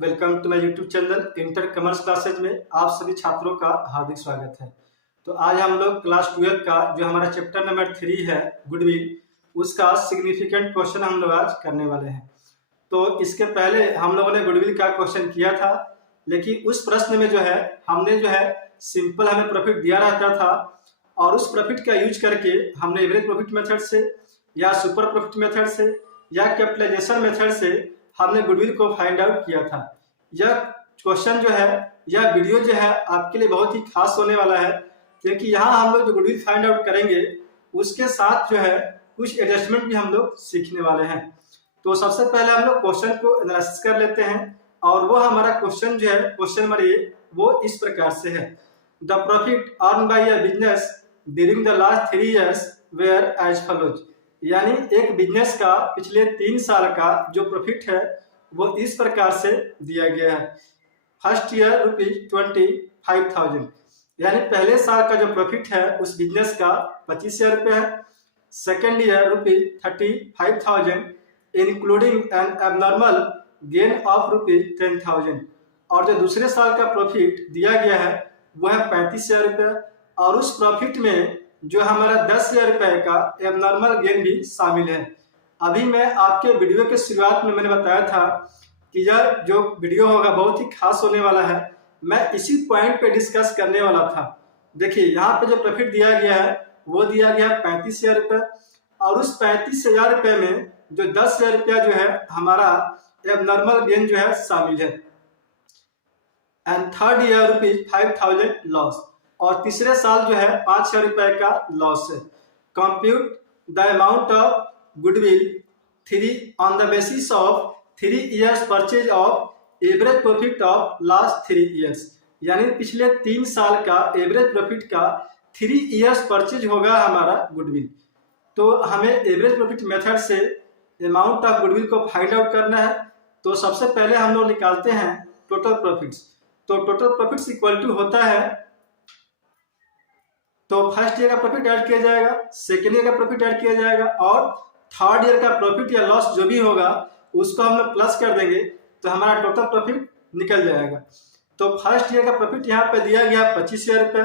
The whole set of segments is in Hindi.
Welcome to my YouTube channel inter commerce classes में आप सभी छात्रों का हार्दिक स्वागत है। तो आज हम लोग क्लास 12 का जो हमारा चैप्टर नंबर 3 है गुडविल, उसका सिग्निफिकेंट क्वेश्चन हम लोग आज करने वाले हैं। तो इसके पहले हम लोगों ने गुडविल का क्वेश्चन किया था, लेकिन उस प्रश्न में जो है हमने सिंपल हमें प्रॉफिट दिया रहता था और उस प्रॉफिट का यूज करके हमने एवरेज प्रॉफिट मेथड से या सुपर प्रॉफिट मेथड से या कैपिटलाइजेशन मेथड से हमने गुडविल को फाइंड आउट किया था। यह क्वेश्चन यह वीडियो आपके लिए बहुत ही खास होने वाला है, क्योंकि यहाँ हम लोग जो गुडविल फाइंड आउट करेंगे उसके साथ कुछ एडजस्टमेंट भी हम लोग सीखने वाले हैं। तो सबसे पहले हम लोग क्वेश्चन को एनालिसिस कर लेते हैं और वो हमारा क्वेश्चन क्वेश्चन नंबर ए वो इस प्रकार से है। The profit earn by a business during the last 3 years were as follows. यानी एक बिजनेस का पिछले 3 साल का जो प्रॉफिट है वो इस प्रकार से दिया गया है। फर्स्ट ईयर ₹25,000, यानी पहले साल का जो प्रॉफिट है उस बिजनेस का 25,000 रुपये है। Second year ₹35,000 including N abnormal gain of ₹10,000। और जो दूसरे साल का प्रॉफिट दिया गया है वो है 35,000 रुपये और उस प्रॉफिट में जो हमारा 10,000 रुपये का एबनॉर्मल गेन भी शामिल है। अभी मैं आपके वीडियो के शुरुआत में मैंने बताया था कि यह जो वीडियो होगा बहुत ही खास होने वाला है। मैं इसी पॉइंट पे डिस्कस करने वाला था। देखिए यहाँ पे जो प्रॉफिट दिया गया है वो दिया गया है 35,000 रुपये और उस 35,000 रुपये में जो 10,000 रुपया हमारा एबनॉर्मल गेन शामिल है। एंड थर्ड ईयर ₹5,000 लॉस और तीसरे साल 5,000 रुपये का लॉस है। Compute the amount of goodwill 3 on the basis of 3 years purchase of average profit of last 3 years। यानी पिछले 3 साल का एवरेज प्रॉफिट का 3 years परचेज होगा हमारा गुडविल। तो हमें एवरेज प्रॉफिट मेथड से अमाउंट ऑफ गुडविल को फाइंड आउट करना है। तो सबसे पहले हम लोग निकालते हैं टोटल प्रॉफिट्स। तो टोटल प्रॉफिट्स इक्वल टू होता है, तो फर्स्ट ईयर का प्रॉफिट ऐड किया जाएगा, सेकेंड ईयर का प्रॉफिट ऐड किया जाएगा और थर्ड ईयर का प्रॉफिट या लॉस जो भी होगा उसको हम लोग प्लस कर देंगे तो हमारा टोटल प्रॉफिट निकल जाएगा। तो फर्स्ट ईयर का प्रॉफिट यहाँ पे दिया गया 25,000 रुपये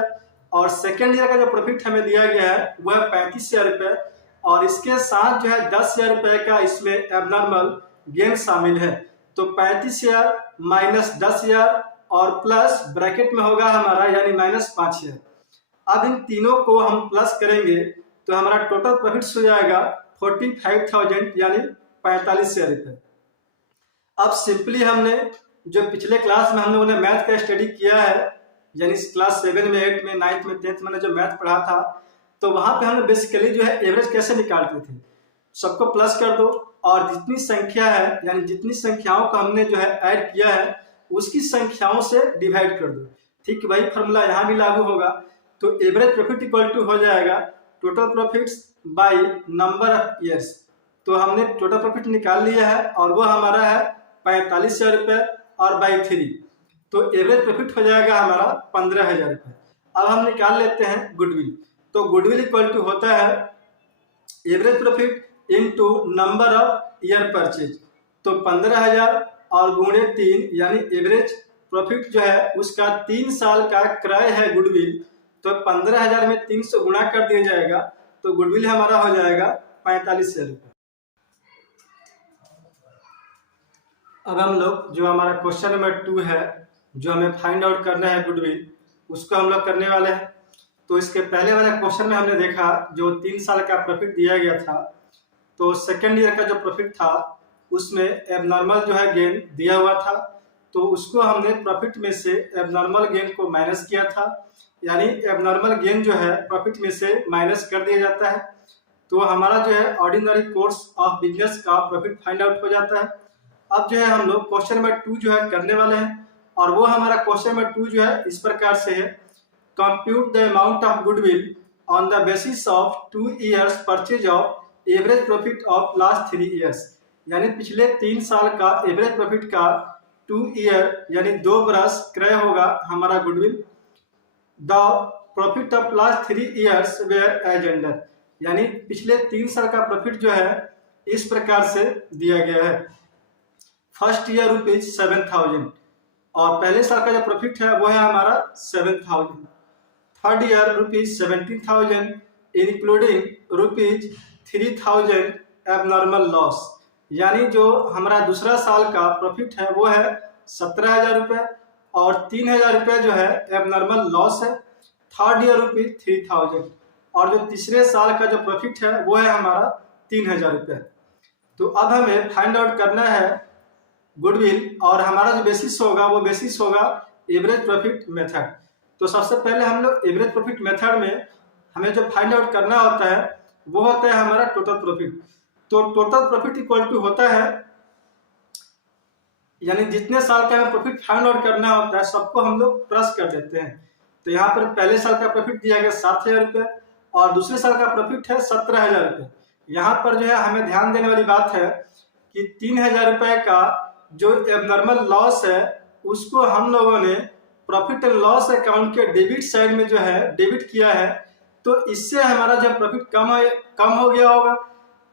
और सेकेंड ईयर का जो प्रॉफिट हमें दिया गया है वो है 35,000 रुपये और इसके साथ 10,000 रुपये का इसमें एबनॉर्मल गेन शामिल है। तो 35,000 माइनस 10,000 और प्लस ब्रैकेट में होगा हमारा यानी माइनस 5,000। अब इन तीनों को हम प्लस करेंगे तो हमारा टोटल प्रॉफिट हो जाएगा 45,000 यानी 45,000 रुपये। अब सिंपली हमने जो पिछले क्लास में हम लोगों ने मैथ का स्टडी किया है, यानी क्लास 7 में 8 में 9th में 10th में जो मैथ पढ़ा था, तो वहां पे हमने बेसिकली एवरेज कैसे निकालते थे। सबको प्लस कर दो और जितनी संख्या है यानी जितनी संख्याओं को हमने ऐड किया है उसकी संख्याओं से डिवाइड कर दो। ठीक, वही फॉर्मूला यहाँ भी लागू होगा। तो एवरेज प्रॉफिट इक्वल टू हो जाएगा total profits by number of years. तो हमने टोटल प्रॉफिट निकाल लिया है और वो हमारा है 45,000 रुपये और बाई 3, तो एवरेज प्रॉफिट हो जाएगा हमारा 15,000 रुपये। अब हम निकाल लेते हैं गुडविल। तो गुडविल इक्वल टू होता है average profit into number of year purchase. तो 15,000 और गुणे 3 यानी एवरेज प्रॉफिट उसका 3 साल का क्रय है गुडविल। तो 15,000 में 3 से गुणा कर दिया जाएगा तो गुडविल हमारा हो जाएगा 45,000 रुपये। अब हम लोग जो हमारा क्वेश्चन नंबर 2 है जो हमें फाइंड आउट करना है गुडविल, उसको हम लोग करने वाले हैं। तो इसके पहले वाले क्वेश्चन में हमने देखा जो 3 साल का प्रॉफिट दिया गया था, तो सेकेंड ईयर का जो प्रॉफिट था उसमें एबनॉर्मल गेन दिया हुआ था, तो उसको हमने प्रॉफिट में से एबनॉर्मल गेन को माइनस किया था। यानी एबनॉर्मल गेन प्रॉफिट में से माइनस कर दिया जाता है तो हमारा ऑर्डिनरी कोर्स ऑफ बिजनेस का प्रॉफिट फाइंड आउट हो जाता है। अब हम लोग क्वेश्चन नंबर 2 करने वाले हैं और वो हमारा क्वेश्चन नंबर 2 इस प्रकार से है। Compute the amount of goodwill on the basis of 2 years purchase of average profit of last 3 years। यानी पिछले 3 साल का एवरेज प्रॉफिट का 2 ईयर यानी 2 बरस क्रय होगा हमारा goodwill. The profit of last 3 years were as under, यानी पिछले 3 साल का प्रॉफिट जो है इस प्रकार से दिया गया है। फर्स्ट ईयर ₹7,000 और पहले साल का जो प्रॉफिट है वो है हमारा 7,000। Third year ₹17,000 including ₹3,000 abnormal loss, यानी जो हमारा दूसरा साल का प्रॉफिट है वो है 17,000 रुपये और 3,000 रुपये जो है एबनॉर्मल लॉस है। थर्ड ईयर ₹3,000 और जो तीसरे साल का जो प्रॉफिट है वो है हमारा 3,000 रुपये। तो अब हमें फाइंड आउट करना है गुडविल और हमारा जो बेसिस होगा वो बेसिस होगा एवरेज प्रॉफिट मेथड। तो सबसे पहले हम लोग एवरेज प्रॉफिट मेथड में हमें जो फाइंड आउट करना होता है वो होता है हमारा टोटल प्रॉफिट। तो टोटल प्रॉफिट इक्वल टू होता है, यानी जितने साल का हमें प्रॉफिट फाइंड आउट करना होता है सबको हम लोग प्लस कर देते हैं। तो यहाँ पर पहले साल का प्रॉफिट दिया गया 7,000 रुपये और दूसरे साल का प्रॉफिट है 17,000 रुपये। यहाँ पर जो है हमें ध्यान देने वाली बात है कि 3,000 रुपये का जो एबनॉर्मल लॉस है उसको हम लोगों ने प्रॉफिट एंड लॉस अकाउंट के डेबिट साइड में जो है डेबिट किया है। तो इससे हमारा जब प्रॉफिट कम हो गया होगा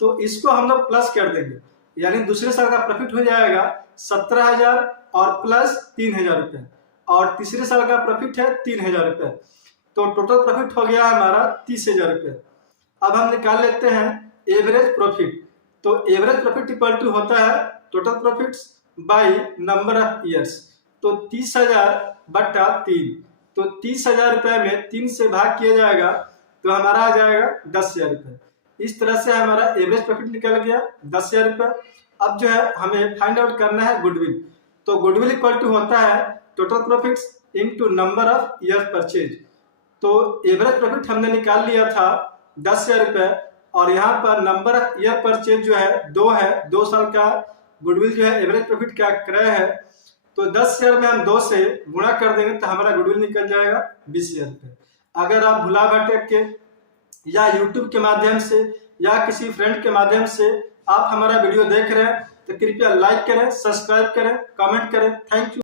तो इसको हम लोग प्लस कर देंगे, यानी दूसरे साल का प्रॉफिट हो जाएगा 17,000 और प्लस 3,000 रुपये और तीसरे साल का प्रॉफिट है 3,000 रुपये। तो टोटल प्रॉफिट हो गया हमारा 30,000 रुपये। अब हम निकाल लेते हैं एवरेज प्रॉफिट। तो एवरेज प्रॉफिट इक्वल टू होता है total profits by number of years. तो 30,000 बटा 3, तो 30,000 रुपये में 3 से भाग किया जाएगा तो हमारा आ जाएगा 10,000 रुपये। इस तरह से हमारा एवरेज प्रॉफिट निकल गया 10,000 रुपये। अब जो है हमें फाइंड आउट करना है गुडविल। तो गुडविल इक्वल टू होता है total profits into number of year purchase. तो एवरेज प्रॉफिट हमने निकाल लिया था 10,000 रुपये और यहाँ पर नंबर ऑफ ईयर परचेज जो है 2 है, 2 साल का गुडविल जो है एवरेज प्रॉफिट का क्रय है। तो 10,000 में हम 2 से गुणा कर देंगे तो हमारा गुडविल निकल जाएगा 20,000 रुपये। अगर आप भुला भटक के या यूट्यूब के माध्यम से या किसी फ्रेंड के माध्यम से आप हमारा वीडियो देख रहे हैं तो कृपया लाइक करें, सब्सक्राइब करें, कमेंट करें। Thank you.